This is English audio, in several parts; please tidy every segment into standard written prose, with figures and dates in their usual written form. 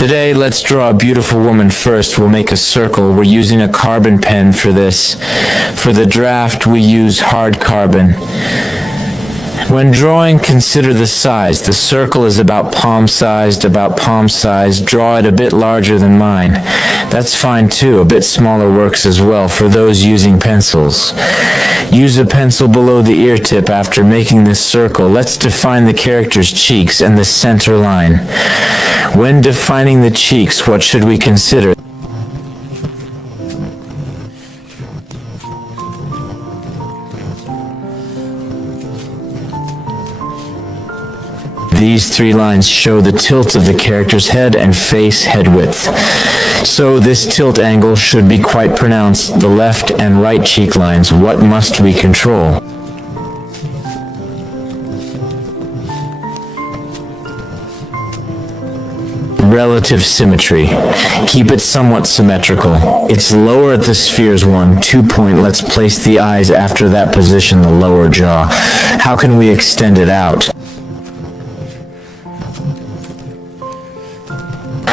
Today, let's draw a beautiful woman first. We'll make a circle. We're using a carbon pen for this. For the draft, we use hard carbon. When drawing, consider the size. The circle is about palm-sized. Draw it a bit larger than mine. That's fine too. A bit smaller works as well for those using pencils. Use a pencil below the ear tip after making this circle. Let's define the character's cheeks and the center line. When defining the cheeks, what should we consider? These three lines show the tilt of the character's head and face head width. So this tilt angle should be quite pronounced. The left and right cheek lines, what must we control? Relative symmetry. Keep it somewhat symmetrical. It's lower at the sphere's 1-2 point. Let's place the eyes after that position, the lower jaw. How can we extend it out?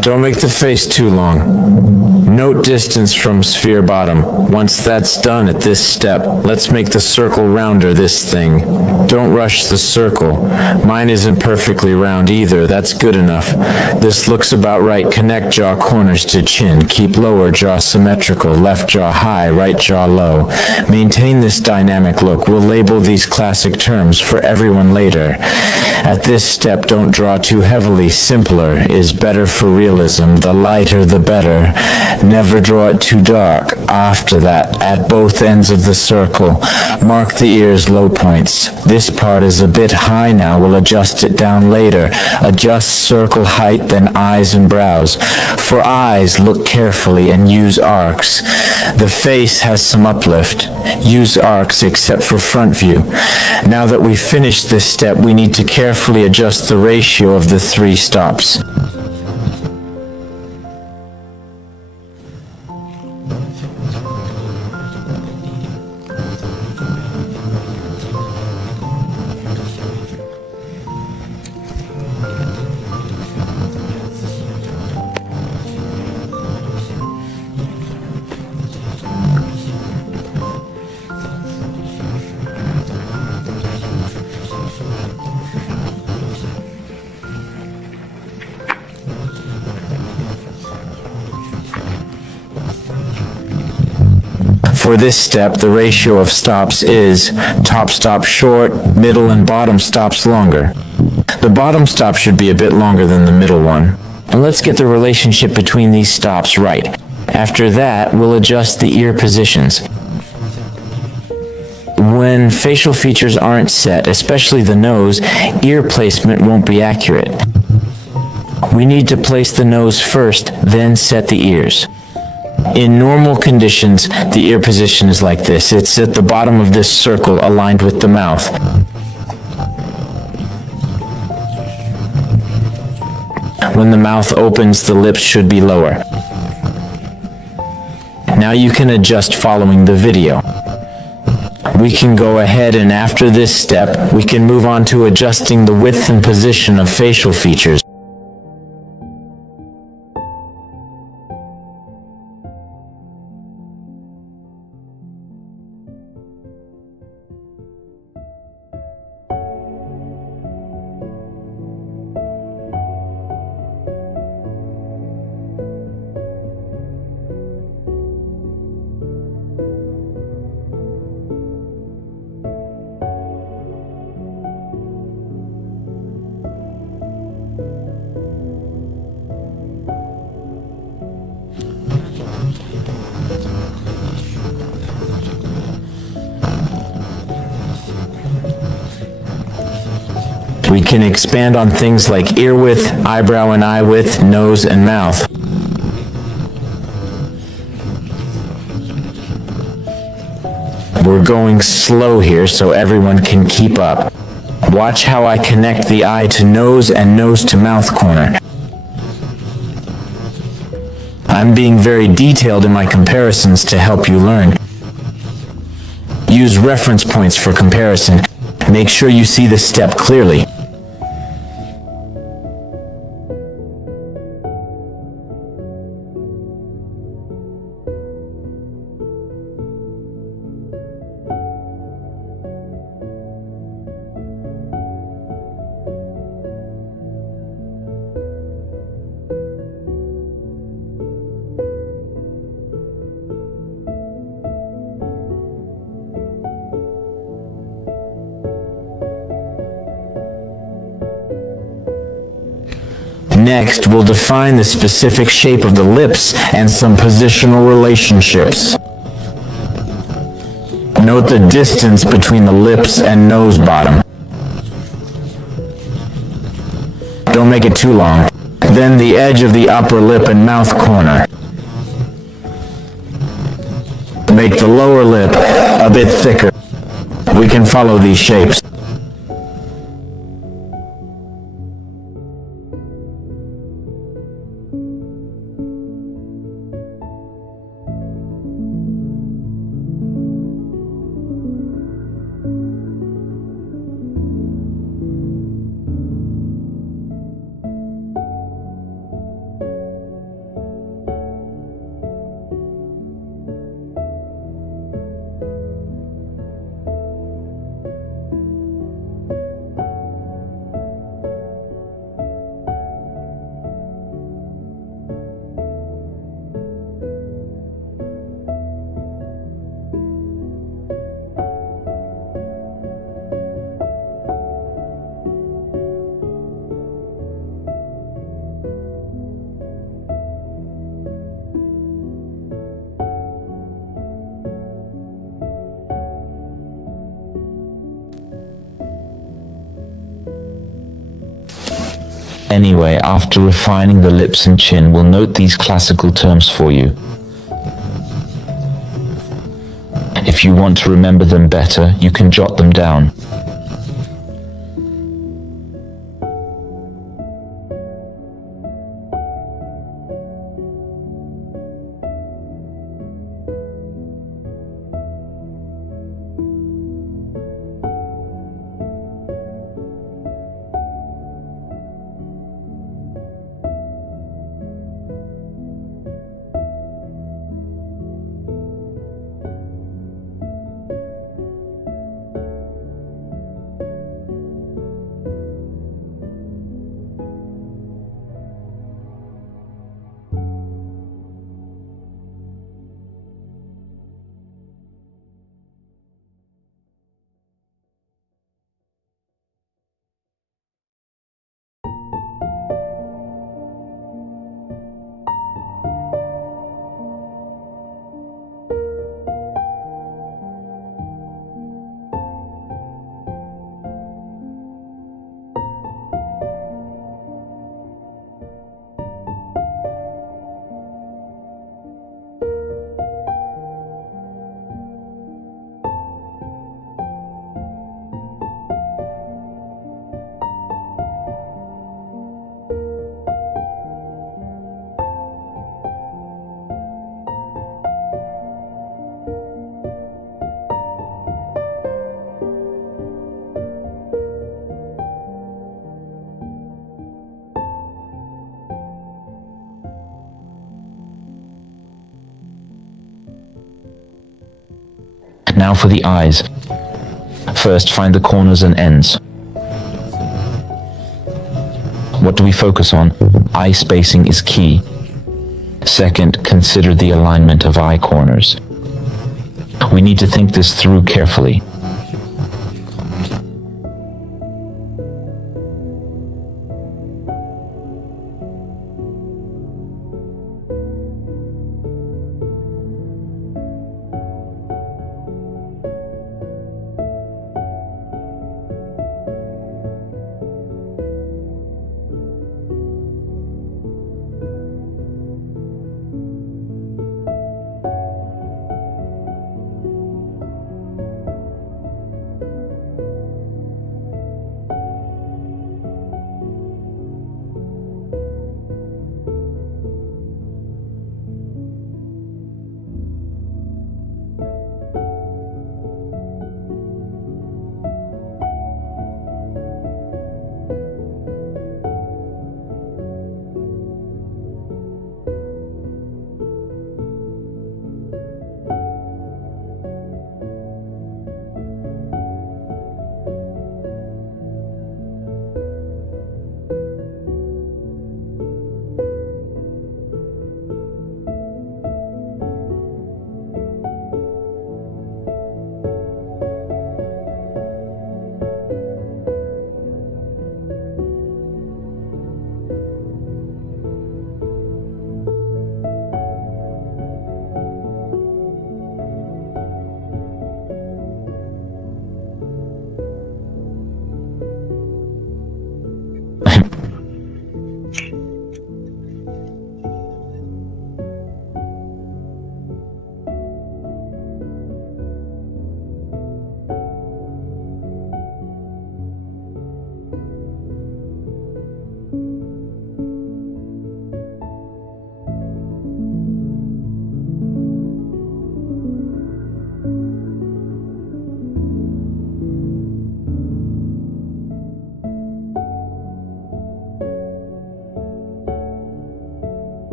Don't make the face too long. Note distance from sphere bottom. Once that's done at this step, let's make the circle rounder, this thing. Don't rush the circle. Mine isn't perfectly round either. That's good enough. This looks about right. Connect jaw corners to chin. Keep lower jaw symmetrical. Left jaw high, right jaw low. Maintain this dynamic look. We'll label these classic terms for everyone later. At this step, don't draw too heavily. Simpler is better for realism. The lighter, the better. Never draw it too dark. After that, at both ends of the circle, mark the ears' low points. This part is a bit high now. We'll adjust it down later. Adjust circle height, then eyes and brows. For eyes, look carefully and use arcs. The face has some uplift. Use arcs except for front view. Now that we've finished this step, we need to carefully adjust the ratio of the three stops. For this step, the ratio of stops is top stop short, middle and bottom stops longer. The bottom stop should be a bit longer than the middle one. And let's get the relationship between these stops right. After that, we'll adjust the ear positions. When facial features aren't set, especially the nose, ear placement won't be accurate. We need to place the nose first, then set the ears. In normal conditions, the ear position is like this. It's at the bottom of this circle, aligned with the mouth. When the mouth opens, the lips should be lower. Now you can adjust following the video. We can go ahead and after this step, we can move on to adjusting the width and position of facial features. We can expand on things like ear width, eyebrow and eye width, nose and mouth. We're going slow here so everyone can keep up. Watch how I connect the eye to nose and nose to mouth corner. I'm being very detailed in my comparisons to help you learn. Use reference points for comparison. Make sure you see the step clearly. Next, we'll define the specific shape of the lips and some positional relationships. Note the distance between the lips and nose bottom. Don't make it too long. Then the edge of the upper lip and mouth corner. Make the lower lip a bit thicker. We can follow these shapes. Anyway, after refining the lips and chin, we'll note these classical terms for you. If you want to remember them better, you can jot them down. Now for the eyes. First, find the corners and ends. What do we focus on? Eye spacing is key. Second, consider the alignment of eye corners. We need to think this through carefully.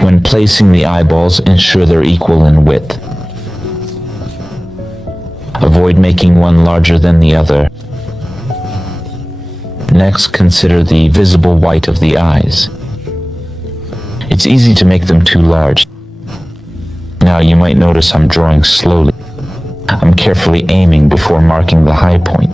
When placing the eyeballs, ensure they're equal in width. Avoid making one larger than the other. Next, consider the visible white of the eyes. It's easy to make them too large. Now you might notice I'm drawing slowly. I'm carefully aiming before marking the high point.